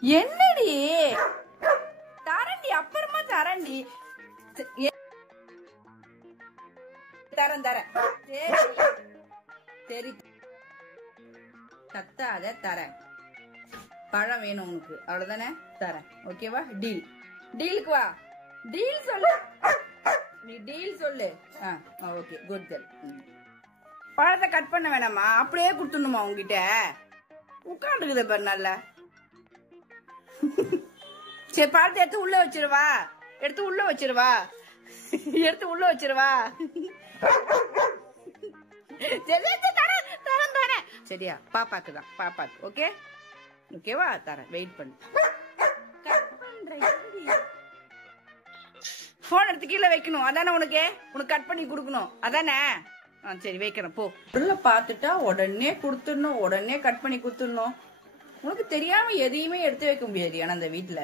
என்னடி தரண்டி, அப்புறமா தரண்டி. தரேன் தரேன். சரி கத்தாத, தரேன். பழம் வேணும் உனக்கு, அவ்வளவுதானே? தரேன். ஓகேவா? டீல். டீலுக்கு வா. டீல் சொல்லு. நீ டீல் சொல்லு. Okay, good girl. பழத்தை கட் பண்ண வேணாமா? அப்படியே கொடுத்துடணுமா உங்ககிட்ட? உட்காந்துக்குத பாரு நல்லா. சரி, பழத்தை எடுத்து உள்ள வச்சிருவா. எடுத்து உள்ள வச்சிருவா. எடுத்து உள்ள வச்சிருவா. சரியா? பாப்பாக்குதான், பாப்பாக்கு. ஓகே, ஓகேவா? தரேன், வெயிட் பண்ணு. போன் எடுத்து கீழே வைக்கணும், அதானே? உனக்கு கட் பண்ணி கொடுக்கணும், அதானே? சரி, வைக்கிறேன், போ. உள்ள பாத்துட்டா உடனே கொடுத்துடணும், உடனே கட் பண்ணி கொடுத்துடணும். உனக்கு தெரியாம எதையுமே எடுத்து வைக்க முடியாது ஆனா அந்த வீட்டுல.